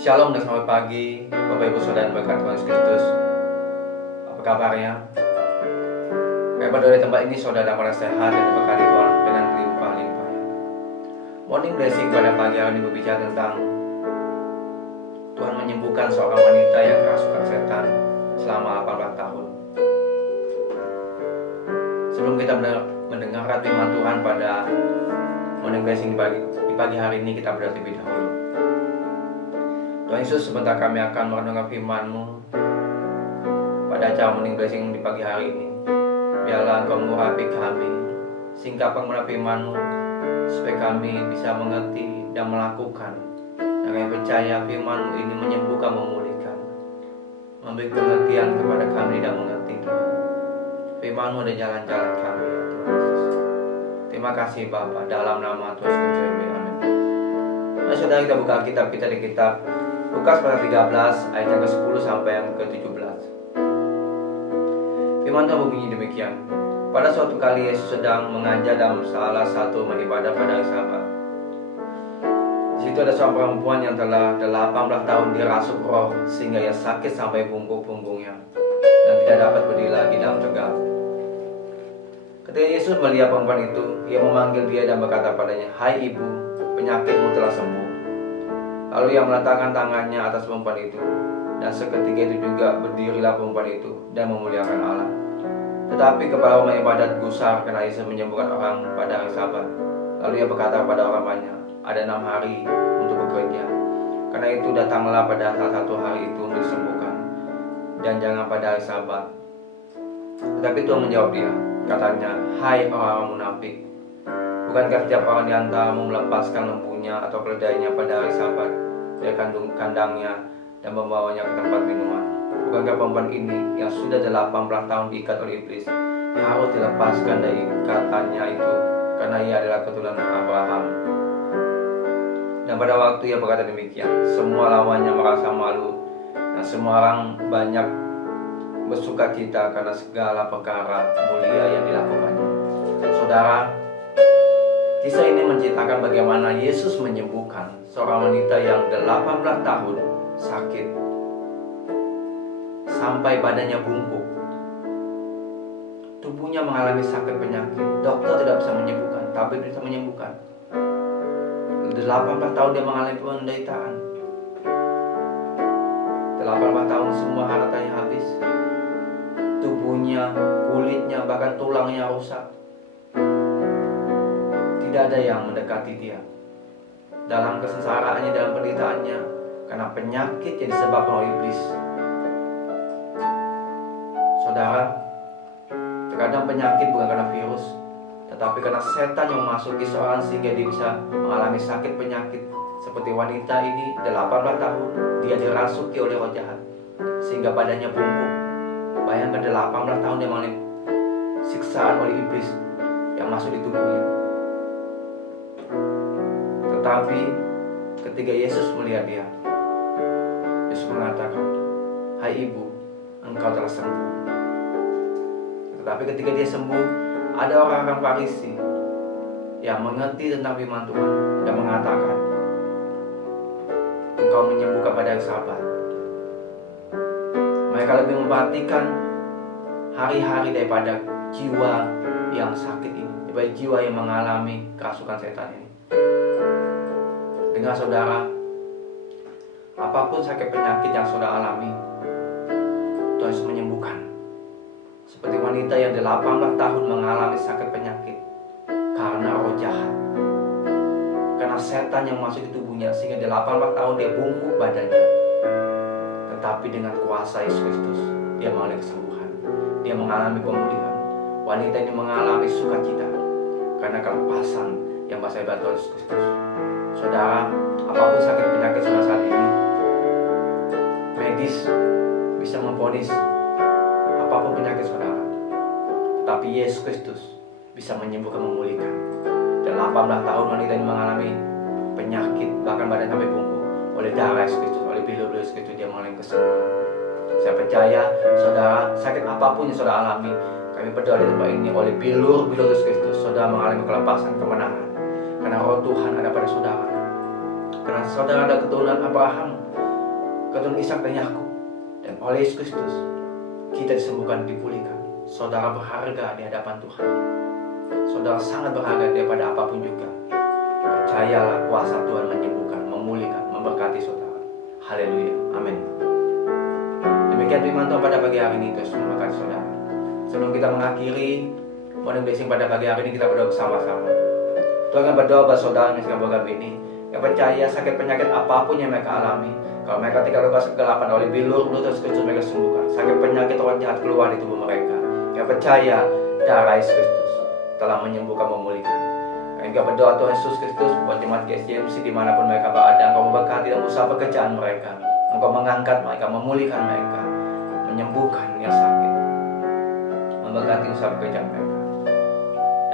Shalom dan selamat pagi Bapak Ibu Saudara dan berkat Tuhan Yesus Kristus. Apa kabarnya? Kabar dari tempat ini saudara dapat sehat dan diberkati Tuhan dengan limpah-limpah. Morning blessing pada pagi hari ini berbicara tentang Tuhan menyembuhkan seorang wanita yang kerasukan setan selama 18 tahun. Sebelum kita mendengar firman Tuhan pada morning blessing di pagi hari ini, kita berdoa terlebih dahulu. Tuhan Yesus, sebentar kami akan merenungkan firman-Mu pada acara morning blessing di pagi hari ini. Biarlah Engkau mengurapi kami, singkapkan kepada firman-Mu, supaya kami bisa mengerti dan melakukan. Dan kami percaya firman-Mu ini menyembuhkan, memulihkan, memberi pengertian kepada kami dan mengerti Tuhan. Firman-Mu ada jalan-jalan kami, ya Tuhan Yesus. Terima kasih Bapa, dalam nama Tuhan Yesus Kristus. Amin. Mari saudara kita buka Alkitab kita di kitab Lukas pasal 13 ayat yang ke-10 sampai yang ke-17. Firman Tuhan berbunyi demikian. Pada suatu kali Yesus sedang mengajar dalam salah satu rumah ibadah pada hari Sabat. Di situ ada seorang perempuan yang telah 18 tahun dirasuk roh sehingga ia sakit sampai punggung-punggungnya dan tidak dapat berdiri lagi dan tegak. Ketika Yesus melihat perempuan itu, ia memanggil dia dan berkata padanya, "Hai ibu, penyakitmu telah sembuh." Lalu ia meletakkan tangannya atas perempuan itu, dan seketika itu juga berdirilah perempuan itu dan memuliakan Allah. Tetapi kepala rumah ibadat gusar karena Yesus menyembuhkan orang pada hari Sabat. Lalu ia berkata kepada orang banyak, "Ada 6 hari untuk bekerja. Karena itu datanglah pada salah satu hari itu untuk disembuhkan, dan jangan pada hari Sabat." Tetapi Tuhan menjawab dia, katanya, "Hai orang munafik, bukankah setiap orang di antaramu melepaskan lembunya atau keledainya pada hari Sabat dari kandangnya dan membawanya ke tempat minuman? Bukankah perempuan ini yang sudah 18 tahun diikat oleh iblis harus dilepaskan dari ikatannya itu karena ia adalah keturunan Abraham?" Dan pada waktu ia berkata demikian, semua lawannya merasa malu dan semua orang banyak bersuka cita karena segala perkara mulia yang dilakukannya. Saudara, kisah ini menceritakan bagaimana Yesus menyembuhkan seorang wanita yang 18 tahun sakit sampai badannya bungkuk. Tubuhnya mengalami sakit penyakit. Dokter tidak bisa menyembuhkan, tapi bisa menyembuhkan. 18 tahun dia mengalami penderitaan. 18 tahun semua hartanya habis. Tubuhnya, kulitnya, bahkan tulangnya rusak. Tidak ada yang mendekati dia. Dalam kesengsaraannya, dalam penderitaannya, karena penyakit yang disebabkan oleh iblis. Saudara, terkadang penyakit bukan karena virus, tetapi karena setan yang memasuki seorang sehingga dia bisa mengalami sakit penyakit. Seperti wanita ini 18 tahun, dia dirasuki oleh roh jahat sehingga badannya bungkuk. Bayangkan 18 tahun dia mengalami siksaan oleh iblis yang masuk di tubuhnya. Tetapi ketika Yesus melihat dia, Yesus mengatakan, "Hai ibu, engkau telah sembuh." Tetapi ketika dia sembuh, ada orang-orang Farisi yang mengerti tentang firman Tuhan dan mengatakan, "Engkau menyembuhkan pada hari Sabat." Mereka lebih memperhatikan hari-hari daripada jiwa yang sakit ini, daripada jiwa yang mengalami kerasukan setan ini. Dengar saudara, apapun sakit penyakit yang saudara alami, Tuhan Yesus menyembuhkan. Seperti wanita yang 18 tahun mengalami sakit penyakit karena roh jahat, karena setan yang masuk di tubuhnya sehingga 18 tahun dia bungkuk badannya. Tetapi dengan kuasa Yesus Kristus, dia mengalami kesembuhan, dia mengalami pemulihan. Wanita ini mengalami sukacita karena kelepasan yang bahasa hebat Tuhan Yesus Kristus. Saudara, apapun sakit penyakit saudara saat ini, medis bisa memvonis apapun penyakit saudara, tetapi Yesus Kristus bisa menyembuhkan, memulihkan. 18 tahun wanita ini mengalami penyakit, bahkan badan sampai bungkuk. Oleh darah Yesus Kristus, oleh bilur Yesus Kristus, dia mengalami kesembuhan. Saya percaya saudara, sakit apapun yang saudara alami, kami berdoa di tempat ini, oleh bilur Yesus Kristus, saudara mengalami kelepasan, kemenangan. Karena roh Tuhan ada pada saudara. Karena saudara ada keturunan Abraham, keturunan Ishak dan Yakub. Dan oleh Yesus Kristus kita disembuhkan, dipulihkan. Saudara berharga di hadapan Tuhan. Saudara sangat berharga daripada apapun juga. Percayalah kuasa Tuhan menyembuhkan, memulihkan, memberkati saudara. Haleluya, amin. Demikian firman Tuhan pada pagi hari ini. Terus memberkati saudara. Sebelum kita mengakhiri morning blessing pada pagi hari ini, kita berdoa bersama-sama. Tuhan akan berdoa buat saudara yang sedang bergabung ini, yang percaya sakit penyakit apapun yang mereka alami. Kalau mereka tinggal luka kegelapan oleh bilur Yesus Kristus, mereka sembuhkan. Sakit penyakit roh jahat keluar di tubuh mereka. Yang percaya darah Yesus Kristus telah menyembuhkan, memulihkan. Engkau berdoa Tuhan Yesus Kristus buat jemaat GSJMC dimanapun mereka berada. Engkau memberkati dan usaha pekerjaan mereka. Engkau mengangkat mereka, memulihkan mereka, menyembuhkan yang sakit, memberkati usaha pekerjaan mereka.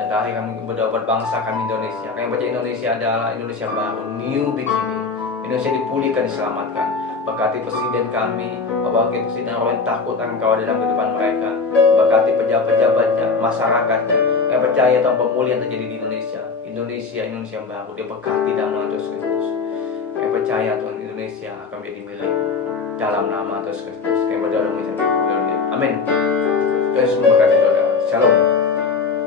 Dan terakhir kami berdoa buat bangsa kami Indonesia. Kami percaya Indonesia adalah Indonesia baru, new beginning. Indonesia dipulihkan, diselamatkan. Berkati presiden kami, Bapak Presiden orang takut akan Engkau dalam kehidupan mereka. Berkati pejabat-pejabatnya, masyarakatnya. Yang percaya Tuhan pemulihan terjadi di Indonesia. Indonesia yang baru, dia berkati dalam nama Yesus Kristus. Yang percaya Tuhan Indonesia akan menjadi milik dalam nama Yesus Kristus. Kami berdoa dalam nama Yesus Kristus. Amin. Tuhan Yesus memberkati saudara. Shalom.